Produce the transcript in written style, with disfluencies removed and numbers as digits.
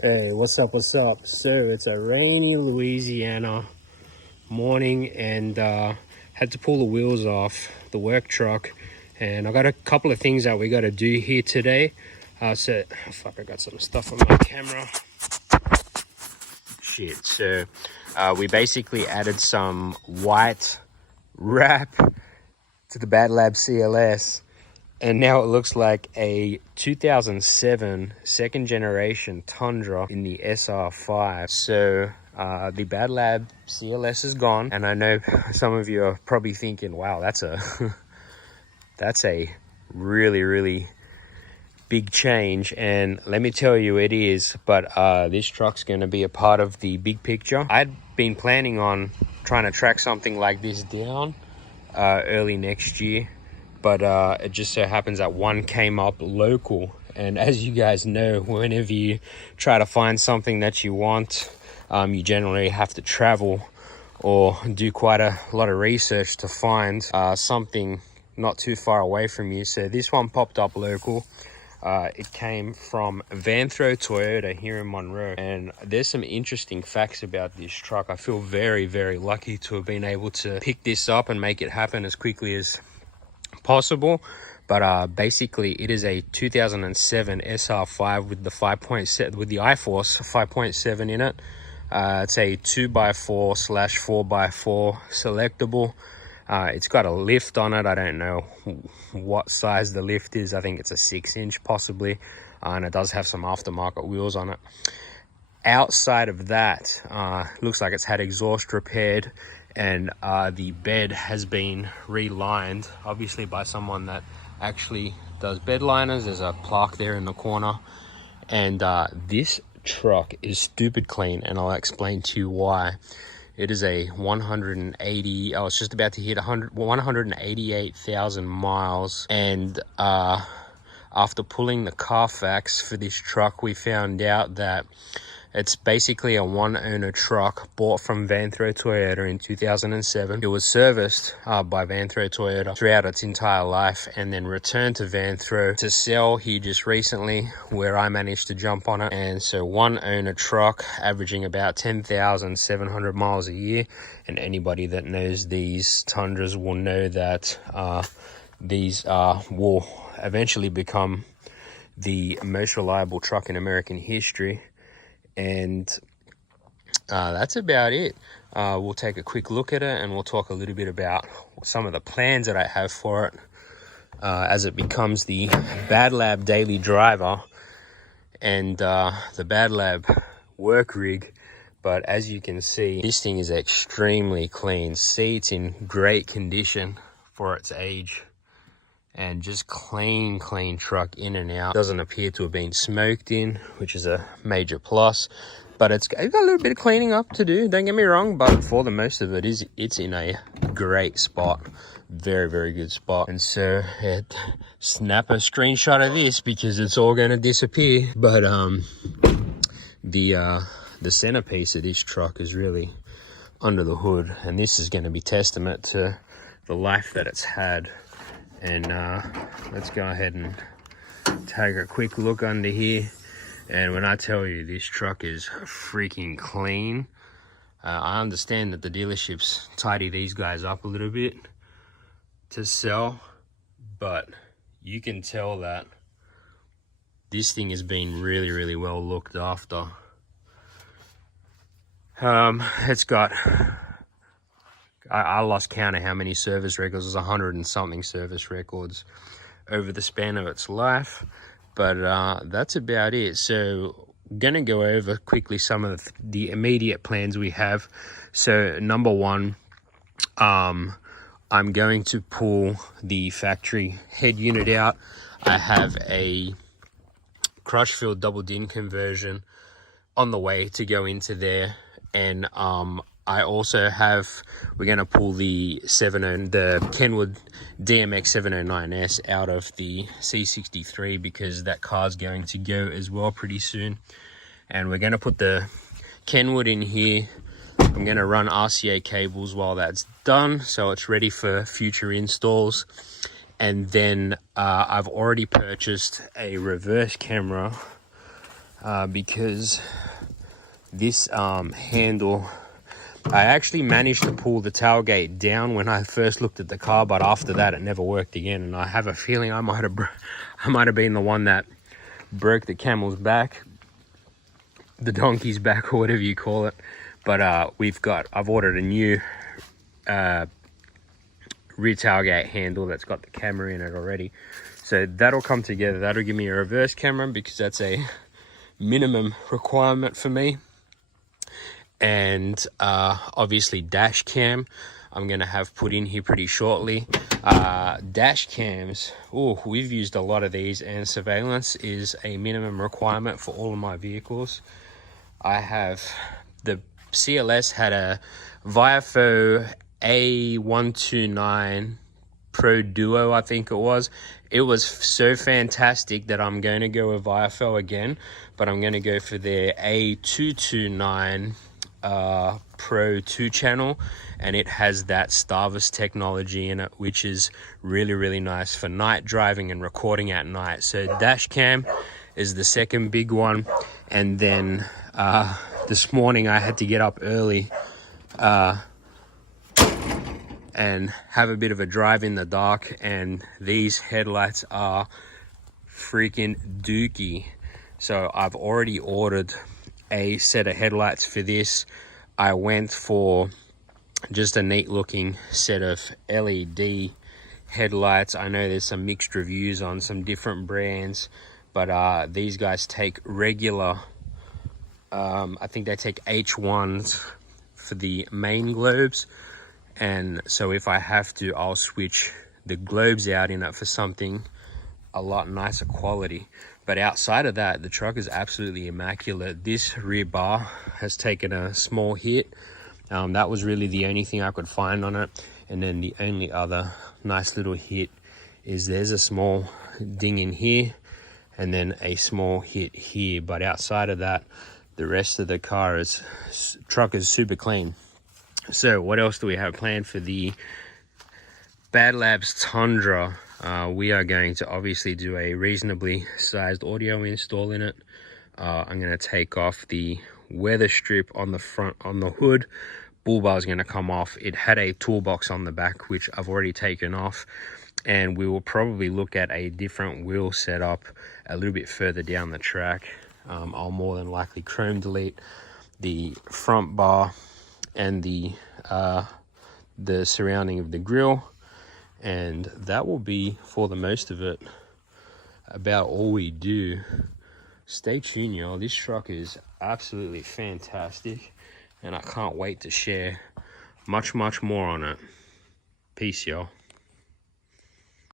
Hey, what's up, what's up? So it's a rainy Louisiana morning and had to pull the wheels off the work truck, and I got a couple of things that we got to do here today. Fuck, I got some stuff on my camera. Shit. So we basically added some white wrap to the BADLAB CLS, and now it looks like a 2007 second generation Tundra in the SR5. So the BADLAB CLS is gone, and I know some of you are probably thinking, wow, that's a that's a really big change. And let me tell you, it is. But this truck's going to be a part of the big picture. I'd been planning on trying to track something like this down early next year, but it just so happens that one came up local. And as you guys know, whenever you try to find something that you want, you generally have to travel or do quite a lot of research to find something not too far away from you. So this one popped up local. It came from Vanthro Toyota here in Monroe, and there's some interesting facts about this truck. I feel very lucky to have been able to pick this up and make it happen as quickly as possible. But basically it is a 2007 SR5 with the 5.7 with the iForce 5.7 in it. It's a 2x4/4x4 selectable. It's got a lift on it. I don't know what size the lift is. I think it's a 6-inch possibly, and it does have some aftermarket wheels on it. Outside of that, looks like it's had exhaust repaired, and the bed has been relined, obviously by someone that actually does bed liners. There's a plaque there in the corner, and this truck is stupid clean, and I'll explain to you why. It is a 180, I was just about to hit 188,000 miles, and after pulling the Carfax for this truck, we found out that it's basically a one-owner truck bought from Vanthro Toyota in 2007. It was serviced by Vanthro Toyota throughout its entire life, and then returned to Vanthro to sell here just recently, where I managed to jump on it. And so one-owner truck, averaging about 10,700 miles a year. And anybody that knows these Tundras will know that these will eventually become the most reliable truck in American history. And that's about it. We'll take a quick look at it, and we'll talk a little bit about some of the plans that I have for it as it becomes the BADLAB daily driver and the BADLAB work rig. But as you can see, this thing is extremely clean. Seats in great condition for its age, and just clean truck in and out. Doesn't appear to have been smoked in, which is a major plus. But it's got a little bit of cleaning up to do, don't get me wrong, but for the most of it, it's in a great spot. Very good spot. And so snap a screenshot of this because it's all going to disappear. But the centerpiece of this truck is really under the hood, and this is going to be testament to the life that it's had. And let's go ahead and take a quick look under here. And when I tell you this truck is freaking clean, I understand that the dealerships tidy these guys up a little bit to sell, but you can tell that this thing has been really well looked after. It's got, I lost count of how many service records. There's 100 and something service records over the span of its life, but that's about it. So I'm gonna go over quickly some of the immediate plans we have. So number one, I'm going to pull the factory head unit out. I have a crush field double DIN conversion on the way to go into there, and I also have, we're going to pull the Kenwood DMX 709S out of the C63 because that car's going to go as well pretty soon. And we're going to put the Kenwood in here. I'm going to run RCA cables while that's done, so it's ready for future installs. And then I've already purchased a reverse camera because this handle, I actually managed to pull the tailgate down when I first looked at the car, but after that it never worked again, and I have a feeling I might have been the one that broke the camel's back, the donkey's back, or whatever you call it. But I've ordered a new rear tailgate handle that's got the camera in it already, so that'll come together. That'll give me a reverse camera because that's a minimum requirement for me, and obviously dash cam I'm gonna have put in here pretty shortly. Dash cams, we've used a lot of these, and surveillance is a minimum requirement for all of my vehicles. I have the CLS had a Viafo A129 Pro Duo, I think it was. It was so fantastic that I'm going to go with Viafo again, but I'm going to go for their A229 Pro 2 channel, and it has that Starvis technology in it, which is really, really nice for night driving and recording at night. So dash cam is the second big one. And then this morning I had to get up early and have a bit of a drive in the dark, and these headlights are freaking dookie. So I've already ordered a set of headlights for this. I went for just a neat looking set of LED headlights. I know there's some mixed reviews on some different brands, but these guys take regular, I think they take H1s for the main globes, and so if I have to, I'll switch the globes out in it for something a lot nicer quality. But outside of that, the truck is absolutely immaculate. This rear bar has taken a small hit. That was really the only thing I could find on it. And then the only other nice little hit is there's a small ding in here and then a small hit here. But outside of that, the rest of the truck is super clean. So what else do we have planned for the BADLAB Tundra? We are going to obviously do a reasonably sized audio install in it. I'm going to take off the weather strip on the front, on the hood. Bull bar is going to come off. It had a toolbox on the back, which I've already taken off. And we will probably look at a different wheel setup a little bit further down the track. I'll more than likely chrome delete the front bar and the surrounding of the grille, and that will be, for the most of it, about all we do. Stay tuned, y'all. This truck is absolutely fantastic, and I can't wait to share much more on it. Peace, y'all.